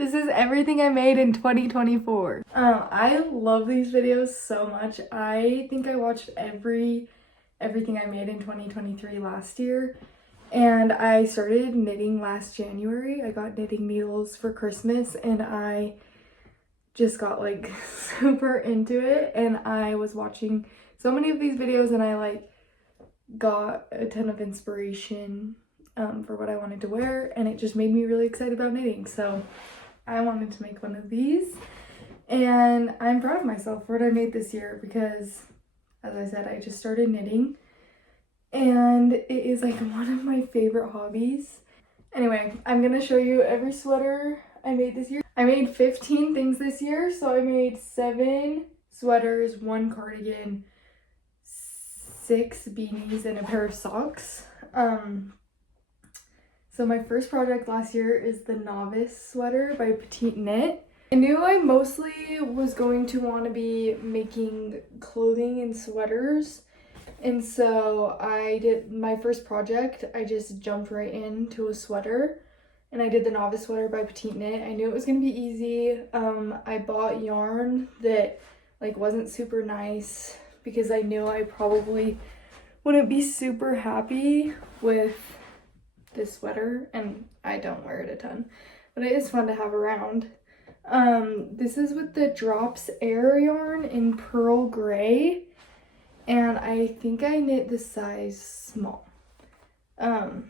This is everything I made in 2024. I love these videos so much. I think I watched everything I made in 2023 last year. And I started knitting last January. I got knitting needles for Christmas and I just got like super into it. And I was watching so many of these videos and I like got a ton of inspiration for what I wanted to wear. And it just made me really excited about knitting. So I wanted to make one of these. And I'm proud of myself for what I made this year because, as I said, I just started knitting. And it is like one of my favorite hobbies. Anyway, I'm gonna show you every sweater I made this year. I made 15 things this year, so I made 7 sweaters, 1 cardigan, 6 beanies, and a pair of socks. So my first project last year is the Novice sweater by Petite Knit. I knew I mostly was going to want to be making clothing and sweaters. And so I did my first project, I just jumped right into a sweater and I did the Novice sweater by Petite Knit. I knew it was going to be easy. I bought yarn that like wasn't super nice because I knew I probably wouldn't be super happy with this sweater and I don't wear it a ton, but it is fun to have around. This is with the Drops Air yarn in pearl gray. And I think I knit the size small. But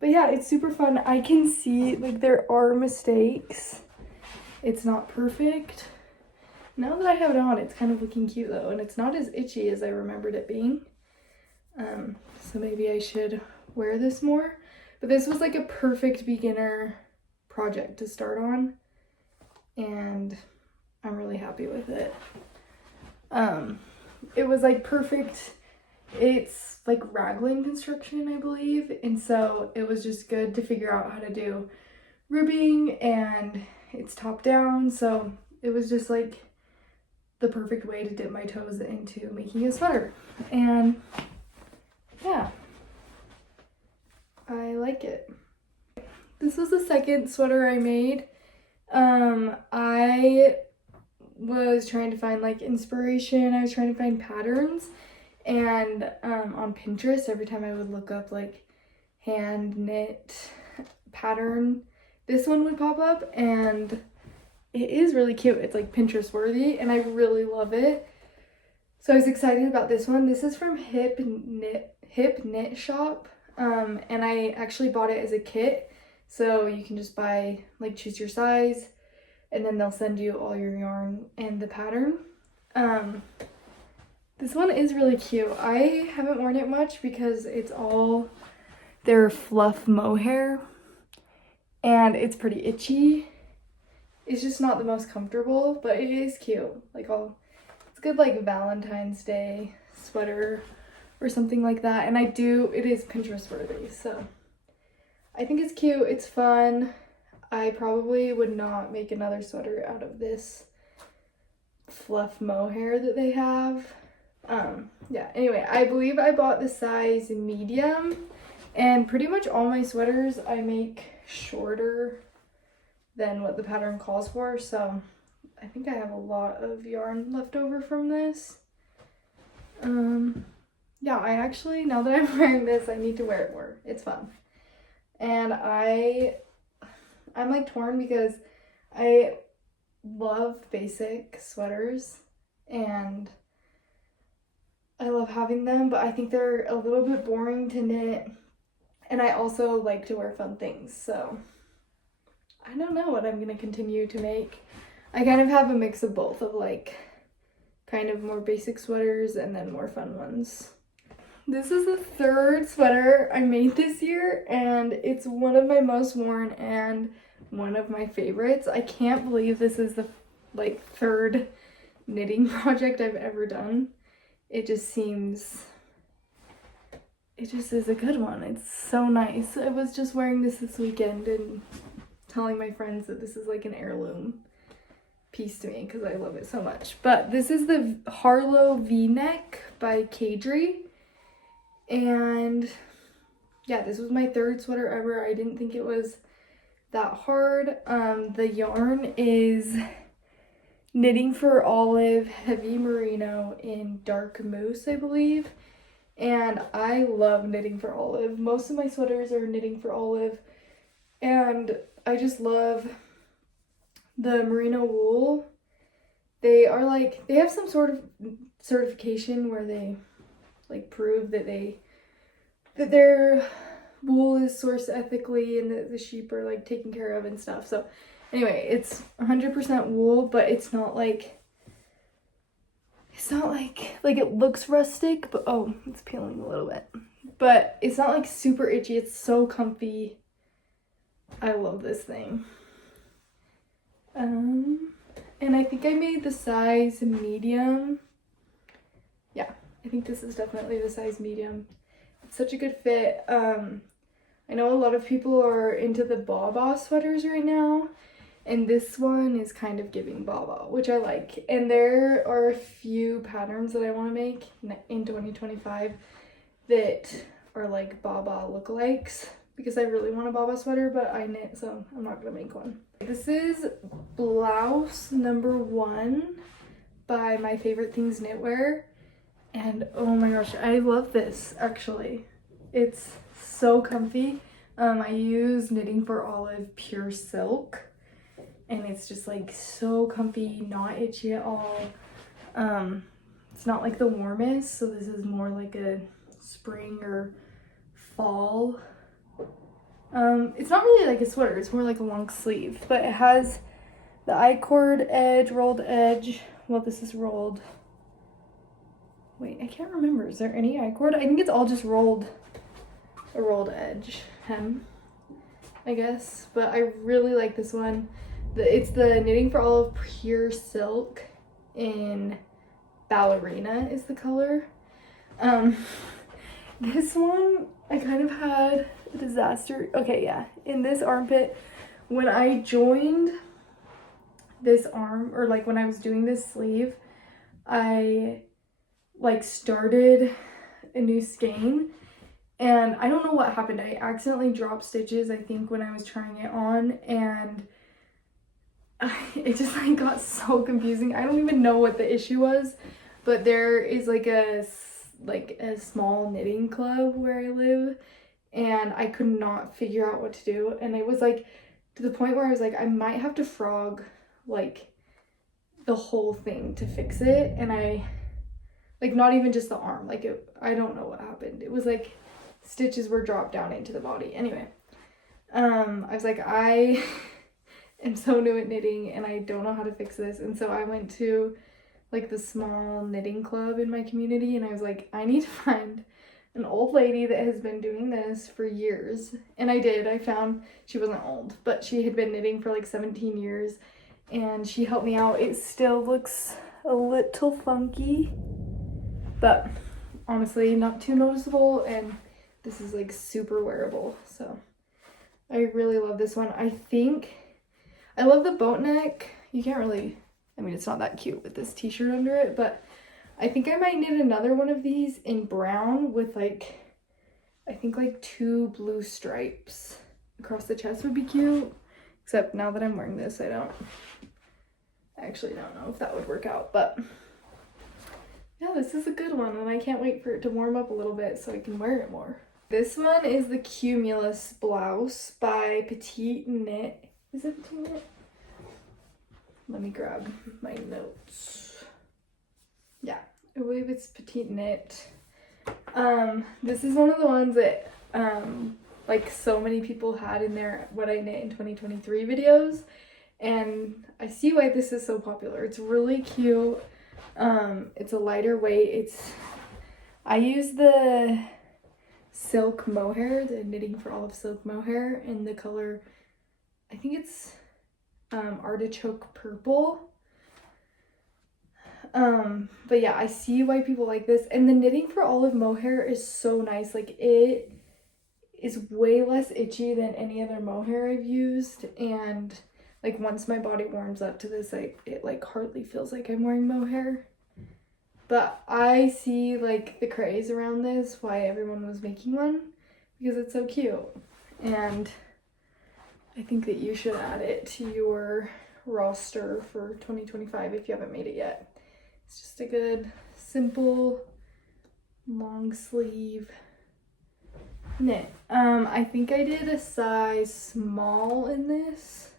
yeah, it's super fun. I can see like there are mistakes. It's not perfect. Now that I have it on, it's kind of looking cute though. And it's not as itchy as I remembered it being. So maybe I should wear this more. But this was like a perfect beginner project to start on. And I'm really happy with it. It was like perfect. It's like raglan construction, I believe, and so it was just good to figure out how to do ribbing, and it's top down, so it was just like the perfect way to dip my toes into making a sweater. And yeah, I like it. This was the second sweater I made. I was trying to find like inspiration. I was trying to find patterns, and on Pinterest, every time I would look up like hand knit pattern, this one would pop up, and it is really cute. It's like Pinterest worthy and I really love it. So I was excited about this one. This is from Hip Knit Shop, and I actually bought it as a kit, so you can just buy like choose your size and then they'll send you all your yarn and the pattern. This one is really cute. I haven't worn it much because it's all their fluff mohair and it's pretty itchy. It's just not the most comfortable, but it is cute. Like it's good like Valentine's Day sweater or something like that. And it is Pinterest worthy, so I think it's cute, it's fun. I probably would not make another sweater out of this fluff mohair that they have. Yeah, anyway, I believe I bought the size medium, and pretty much all my sweaters I make shorter than what the pattern calls for, so I think I have a lot of yarn left over from this. Yeah, I actually, now that I'm wearing this, I need to wear it more. It's fun. And I'm like torn because I love basic sweaters and I love having them, but I think they're a little bit boring to knit, and I also like to wear fun things, so I don't know what I'm gonna continue to make. I kind of have a mix of both, of like kind of more basic sweaters and then more fun ones. This is the third sweater I made this year, and it's one of my most worn and one of my favorites. I can't believe this is the like third knitting project I've ever done. It just is a good one. It's so nice. I was just wearing this weekend and telling my friends that this is like an heirloom piece to me because I love it so much. But this is the Harlow V-neck by Caidree. And yeah, this was my third sweater ever. I didn't think it was that hard. The yarn is Knitting for Olive Heavy Merino in Dark Moose, I believe. And I love Knitting for Olive. Most of my sweaters are Knitting for Olive. And I just love the merino wool. They are like, they have some sort of certification where they like prove that their wool is sourced ethically and that the sheep are like taken care of and stuff. So anyway, it's 100% wool, but it's not like it looks rustic, but oh, it's peeling a little bit. But it's not like super itchy. It's so comfy. I love this thing. And I think I made the size medium. Yeah, I think this is definitely the size medium. It's such a good fit. I know a lot of people are into the Baba sweaters right now, and this one is kind of giving Baba, which I like. And there are a few patterns that I want to make in 2025 that are like Baba lookalikes, because I really want a Baba sweater, but I knit, so I'm not gonna make one. This is Blouse #1 by My Favorite Things Knitwear. And oh my gosh, I love this actually. It's so comfy. I use Knitting for Olive Pure Silk, and it's just like so comfy, not itchy at all. It's not like the warmest, so this is more like a spring or fall. It's not really like a sweater, it's more like a long sleeve, but it has the I-cord edge, rolled edge. Well, this is rolled. Wait, I can't remember. Is there any I-cord? I think it's all just a rolled edge hem, I guess. But I really like this one. It's the Knitting for Olive Pure Silk in Ballerina is the color. This one, I kind of had a disaster. Okay, yeah. In this armpit, when I joined this arm, or like when I was doing this sleeve, I like started a new skein, and I don't know what happened. I accidentally dropped stitches, I think, when I was trying it on, and it just like got so confusing. I don't even know what the issue was, but there is like a small knitting club where I live, and I could not figure out what to do. And it was like to the point where I was like, I might have to frog like the whole thing to fix it. And I like, not even just the arm, like I don't know what happened. It was like stitches were dropped down into the body. Anyway, I was like, I am so new at knitting and I don't know how to fix this. And so I went to like the small knitting club in my community, and I was like, I need to find an old lady that has been doing this for years. And I did. I found, she wasn't old, but she had been knitting for like 17 years, and she helped me out. It still looks a little funky, but honestly not too noticeable, and this is like super wearable. So I really love this one. I think I love the boat neck. You can't really, I mean, it's not that cute with this t-shirt under it, but I think I might knit another one of these in brown with like, I think like 2 blue stripes across the chest would be cute. Except now that I'm wearing this, I actually don't know if that would work out, but yeah, this is a good one, and I can't wait for it to warm up a little bit so I can wear it more. This one is the Cumulus blouse by Petite Knit. Is it Petite Knit? Let me grab my notes. Yeah, I believe it's Petite Knit. This is one of the ones that like so many people had in their What I Knit in 2023 videos, and I see why this is so popular. It's really cute. It's a lighter weight. I use the silk mohair, the Knitting for Olive silk mohair, in the color, I think it's artichoke purple. But yeah, I see why people like this. And the Knitting for Olive mohair is so nice. Like, it is way less itchy than any other mohair I've used, and like once my body warms up to this, it like hardly feels like I'm wearing mohair. But I see like the craze around this, why everyone was making one, because it's so cute. And I think that you should add it to your roster for 2025 if you haven't made it yet. It's just a good, simple, long sleeve knit. I think I did a size small in this,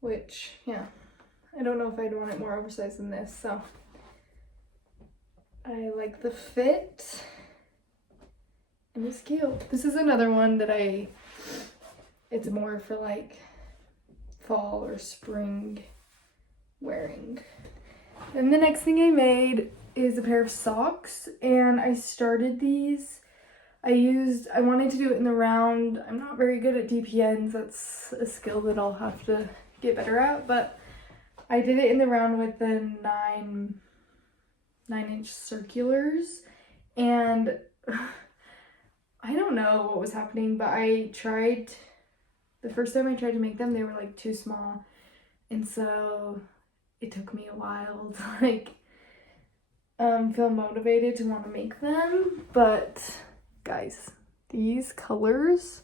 which, yeah, I don't know if I'd want it more oversized than this, so I like the fit, and it's cute. This is another one that it's more for like fall or spring wearing. And the next thing I made is a pair of socks, and I started these. I wanted to do it in the round. I'm not very good at DPNs. That's a skill that I'll have to get better at, but I did it in the round with the 9-inch circulars, and I don't know what was happening, but the first time I tried to make them, they were like too small, and so it took me a while to like feel motivated to want to make them. But guys, these colors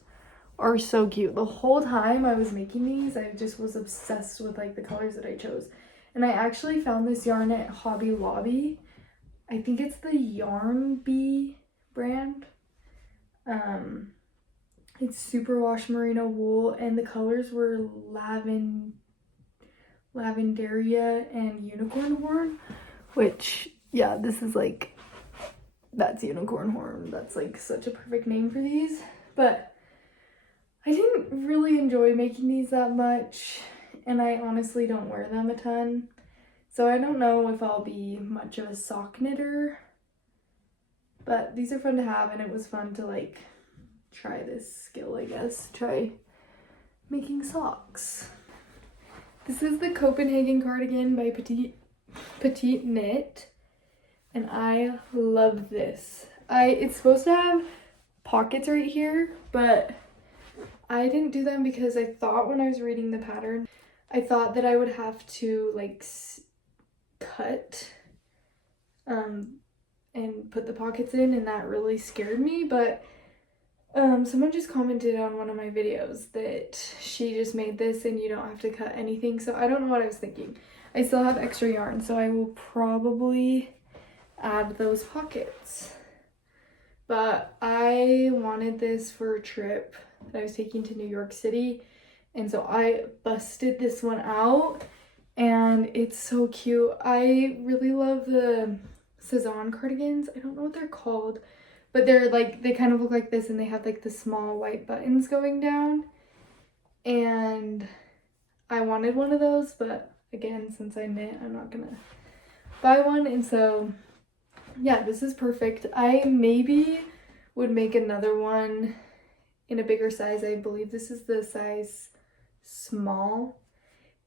are so cute. The whole time I was making these, I just was obsessed with like the colors that I chose. And I actually found this yarn at Hobby Lobby. I think it's the Yarn Bee brand. It's superwash merino wool, and the colors were lavenderia and unicorn horn, which, yeah, this is like, that's unicorn horn. That's like such a perfect name for these. But I didn't really enjoy making these that much, and I honestly don't wear them a ton. So I don't know if I'll be much of a sock knitter, but these are fun to have, and it was fun to like try this skill, I guess. Try making socks. This is the Copenhagen cardigan by Petite Knit, and I love this. It's supposed to have pockets right here, but I didn't do them because I thought when I was reading the pattern, I thought that I would have to like cut and put the pockets in, and that really scared me. But someone just commented on one of my videos that she just made this and you don't have to cut anything, so I don't know what I was thinking. I still have extra yarn, so I will probably add those pockets. But I wanted this for a trip that I was taking to New York City, and so I busted this one out, and it's so cute. I really love the Cezanne cardigans. I don't know what they're called, but they're like, they kind of look like this, and they have like the small white buttons going down, and I wanted one of those, but again, since I knit, I'm not gonna buy one. And so yeah, this is perfect. I maybe would make another one in a bigger size. I believe this is the size small,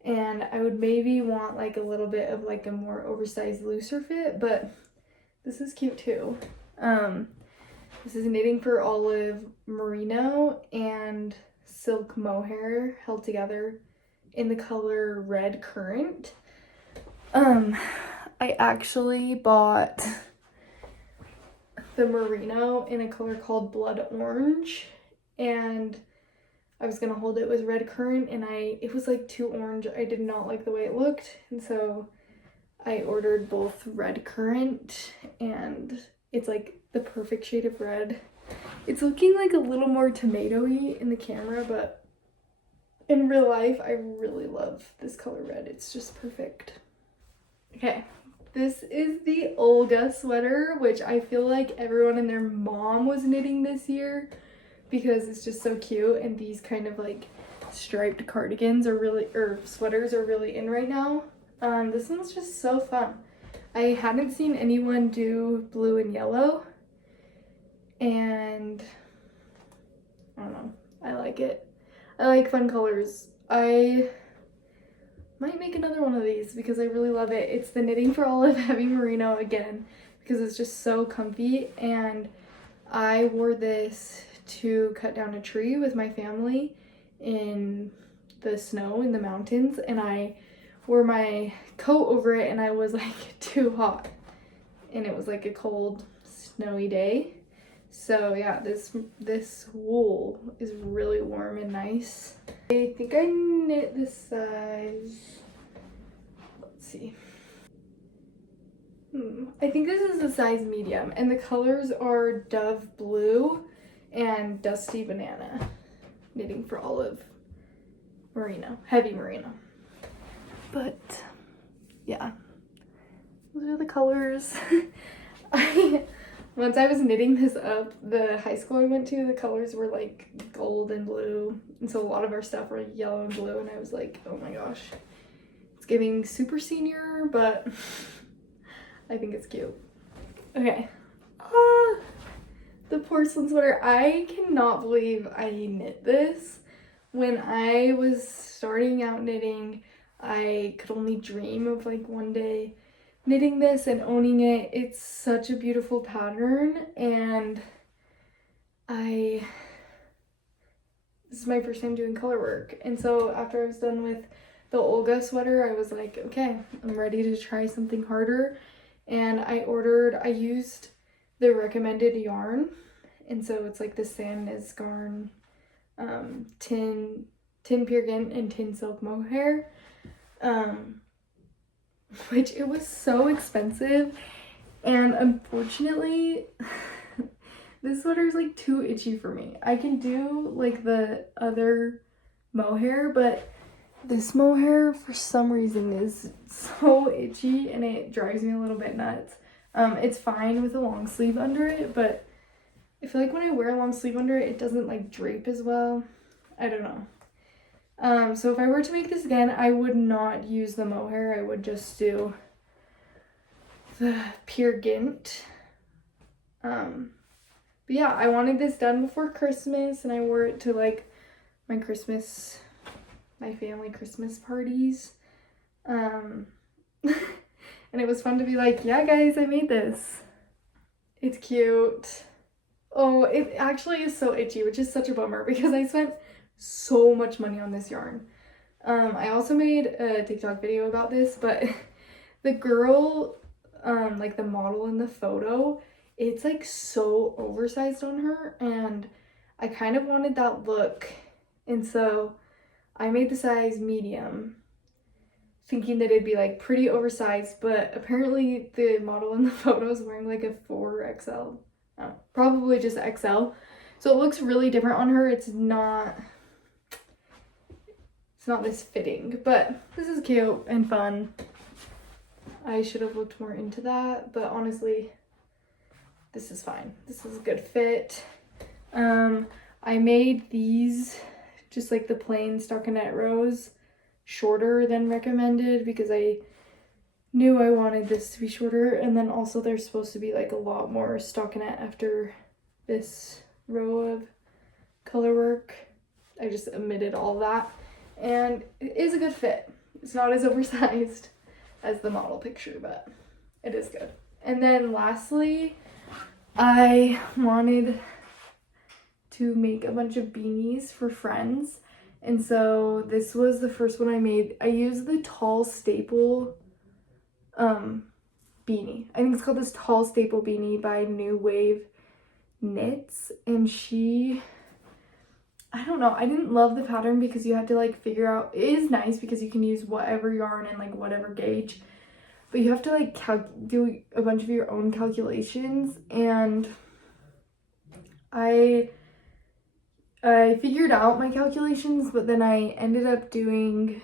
and I would maybe want like a little bit of like a more oversized, looser fit, but this is cute too. This is knitting for olive merino and silk mohair held together in the color red currant. I actually bought the merino in a color called blood orange, and I was gonna hold it with red currant, and it was like too orange. I did not like the way it looked, and so I ordered both red currant, and it's like the perfect shade of red. It's looking like a little more tomato-y in the camera, but in real life, I really love this color red. It's just perfect. Okay, this is the Olga sweater, which I feel like everyone and their mom was knitting this year because it's just so cute, and these kind of like striped cardigans are really, or sweaters are really in right now. This one's just so fun. I hadn't seen anyone do blue and yellow, and I don't know, I like it. I like fun colors. I might make another one of these because I really love it. It's the Knitting for Olive Heavy Merino again because it's just so comfy, and I wore this to cut down a tree with my family in the snow in the mountains, and I wore my coat over it, and I was like too hot, and it was like a cold snowy day, So yeah, this wool is really warm and nice. I think I knit this size, let's see. I think this is a size medium, and the colors are Dove Blue and Dusty Banana. Knitting for Olive Merino, heavy merino. But yeah, those are the colors. Once I was knitting this up, the high school I went to, the colors were like gold and blue, and so a lot of our stuff were yellow and blue, and I was like, oh my gosh, it's giving super senior, but I think it's cute. Okay, the porcelain sweater. I cannot believe I knit this. When I was starting out knitting, I could only dream of like one day knitting this and owning it. It's such a beautiful pattern, and this is my first time doing color work. And so after I was done with the Olga sweater, I was like, okay, I'm ready to try something harder. And I used the recommended yarn, and so it's like the Sandnes Garn tin pure gint and tin silk mohair, which it was so expensive, and unfortunately this sweater is like too itchy for me. I can do like the other mohair, but this mohair for some reason is so itchy and it drives me a little bit nuts. It's fine with a long sleeve under it, but I feel like when I wear a long sleeve under it, it doesn't like drape as well. I don't know. So if I were to make this again, I would not use the mohair. I would just do the pure gint. But yeah, I wanted this done before Christmas, and I wore it to like my family Christmas parties. And it was fun to be like, yeah guys, I made this. It's cute. Oh, it actually is so itchy, which is such a bummer because I spent so much money on this yarn. I also made a TikTok video about this, but the girl, like the model in the photo, it's like so oversized on her, and I kind of wanted that look, and so I made the size medium, thinking that it'd be like pretty oversized, but apparently the model in the photo is wearing like a 4XL. Oh, probably just XL. So it looks really different on her. It's not this fitting, but this is cute and fun. I should have looked more into that, but honestly, this is fine. This is a good fit. I made these, just like the plain stockinette rows, shorter than recommended because I knew I wanted this to be shorter, and then also there's supposed to be like a lot more stockinette after this row of color work. I just omitted all that, and it is a good fit. It's not as oversized as the model picture, but it is good. And then lastly, I wanted to make a bunch of beanies for friends, and so this was the first one I made. I used the Tall Staple beanie. I think it's called this Tall Staple beanie by New Wave Knits, and I don't know, I didn't love the pattern because you had to like figure out, it is nice because you can use whatever yarn and like whatever gauge, but you have to like do a bunch of your own calculations, and I figured out my calculations, but then I ended up doing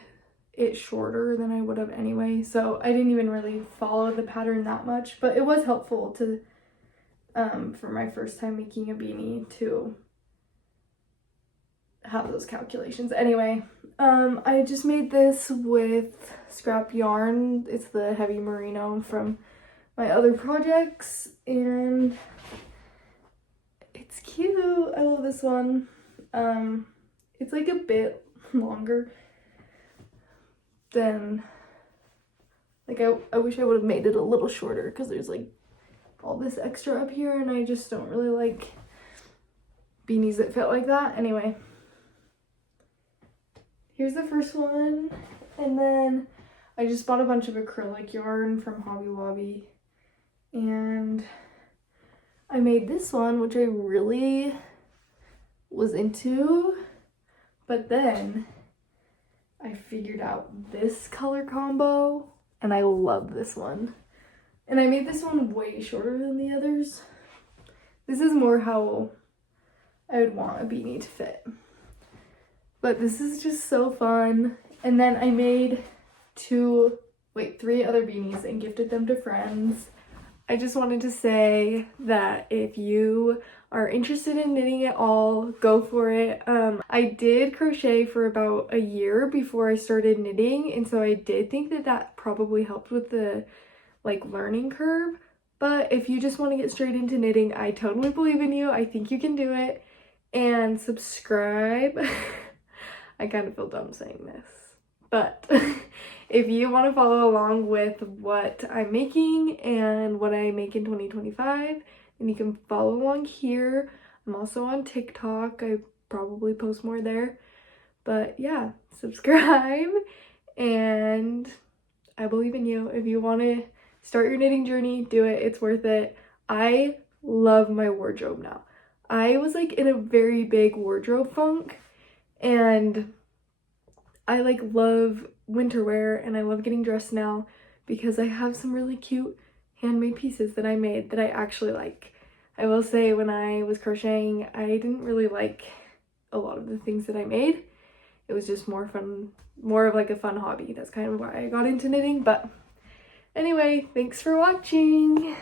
it shorter than I would have anyway, so I didn't even really follow the pattern that much, but it was helpful to for my first time making a beanie to have those calculations. Anyway, I just made this with scrap yarn. It's the heavy merino from my other projects, and it's cute. I love this one. It's like a bit longer than, like, I wish I would have made it a little shorter because there's like all this extra up here, and I just don't really like beanies that fit like that. Anyway, here's the first one, and then I just bought a bunch of acrylic yarn from Hobby Lobby, and I made this one, which I really was into, but then I figured out this color combo and I love this one. And I made this one way shorter than the others. This is more how I would want a beanie to fit. But this is just so fun. And then I made 3 other beanies and gifted them to friends. I just wanted to say that if you are interested in knitting at all, go for it. I did crochet for about a year before I started knitting, and so I did think that that probably helped with the learning curve. But if you just want to get straight into knitting, I totally believe in you. I think you can do it. And subscribe. I kind of feel dumb saying this, but if you want to follow along with what I'm making and what I make in 2025, then you can follow along here. I'm also on TikTok. I probably post more there. But yeah, subscribe, and I believe in you. If you want to start your knitting journey, do it. It's worth it. I love my wardrobe now. I was in a very big wardrobe funk, and I love winter wear, and I love getting dressed now because I have some really cute handmade pieces that I made that I actually like. I will say, when I was crocheting, I didn't really like a lot of the things that I made. It was just more of a fun hobby. That's kind of why I got into knitting. But anyway, thanks for watching.